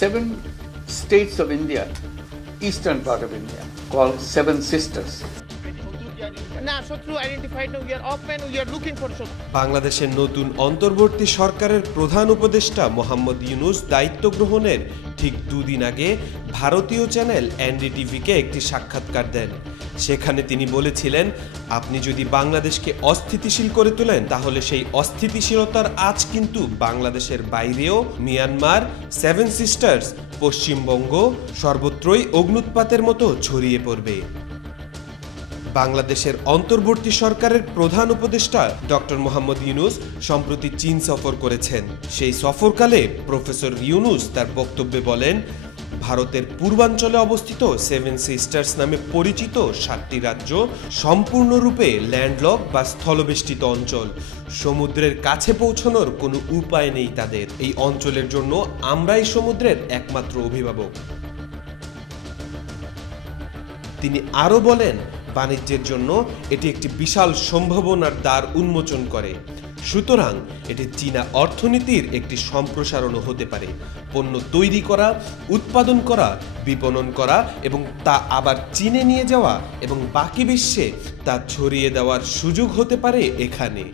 7 states of India, eastern part of India, called Seven Sisters. বাংলাদেশের নতুন অন্তর্বর্তী সরকারের প্রধান উপদেষ্টা মোহাম্মদ ইউনূস দায়িত্ব গ্রহণের ঠিক দুদিন আগে ভারতীয় চ্যানেল এনডিটিভিকে একটি সাক্ষাৎকার দেন। সেখানে তিনি বলেছিলেন, আপনি যদি বাংলাদেশকে অস্থিতিশীল করে তোলেন তাহলে সেই অস্থিতিশীলতার আজ কিন্তু বাংলাদেশের বাইরেও মিয়ানমার, সেভেন সিস্টার্স, পশ্চিমবঙ্গ সর্বত্রই অগ্ন্যুৎপাতের মতো ছড়িয়ে পড়বে। বাংলাদেশের অন্তর্বর্তী সরকারের প্রধান উপদেষ্টা ডক্টর মোহাম্মদ ইউনূস সম্প্রতি চীন সফর করেছেন। সেই সফরকালে প্রফেসর ইউনূস তার বক্তব্যে বলেন, ভারতের পূর্বাঞ্চলে অবস্থিত সেভেন সিস্টার্স নামে পরিচিত 7টি রাজ্য সম্পূর্ণরূপে ল্যান্ডলক বা স্থলবেষ্টিত অঞ্চল। সমুদ্রের কাছে পৌঁছানোর কোনো উপায় নেই তাদের। এই অঞ্চলের জন্য আমরাই সমুদ্রের একমাত্র অভিভাবক। তিনি আরও বলেন, বাণিজ্যের জন্য এটি একটি বিশাল সম্ভাবনার দ্বার উন্মোচন করে। সুতরাং এটি চীনা অর্থনীতির একটি সম্প্রসারণও হতে পারে। পণ্য তৈরি করা, উৎপাদন করা, বিপণন করা এবং তা আবার চীনে নিয়ে যাওয়া এবং বাকি বিশ্বে তা ছড়িয়ে দেওয়ার সুযোগ হতে পারে এখানে।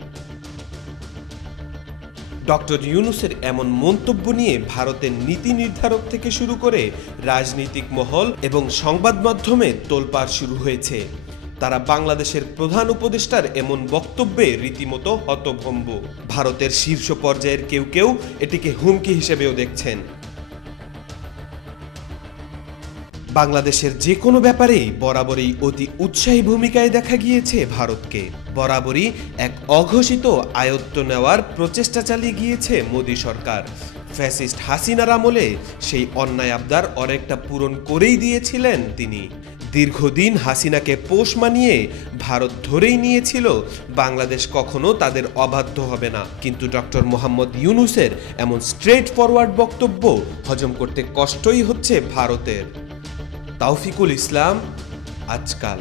ডক্টর ইউনূসের এমন মন্তব্য নিয়ে ভারতের নীতি নির্ধারক থেকে শুরু করে রাজনৈতিক মহল এবং সংবাদ মাধ্যমে তোলপাড় শুরু হয়েছে। তারা বাংলাদেশের প্রধান উপদেষ্টার এমন বক্তব্যে রীতিমতো হতভম্ব। ভারতের শীর্ষ পর্যায়ের কেউ কেউ এটিকে হুমকি হিসেবেও দেখছেন। বাংলাদেশের যে কোনো ব্যাপারেই বরাবরই অতি উৎসাহী ভূমিকায় দেখা গিয়েছে ভারতকে। বরাবরই এক অঘোষিত আয়ত্ত নেওয়ার প্রচেষ্টা চালিয়ে গিয়েছে মোদী সরকার। ফ্যাসিস্ট হাসিনার আমলে সেই অন্যায় আবদার অনেকটা পূরণ করেই দিয়েছিলেন তিনি। দীর্ঘদিন হাসিনাকে পোষ মানিয়ে ভারত ধরেই নিয়েছিল বাংলাদেশ কখনো তাদের অবাধ্য হবে না। কিন্তু ডক্টর মোহাম্মদ ইউনূসের এমন স্ট্রেট ফরওয়ার্ড বক্তব্য হজম করতে কষ্টই হচ্ছে ভারতের। তাওফিকুল ইসলাম, আজকাল।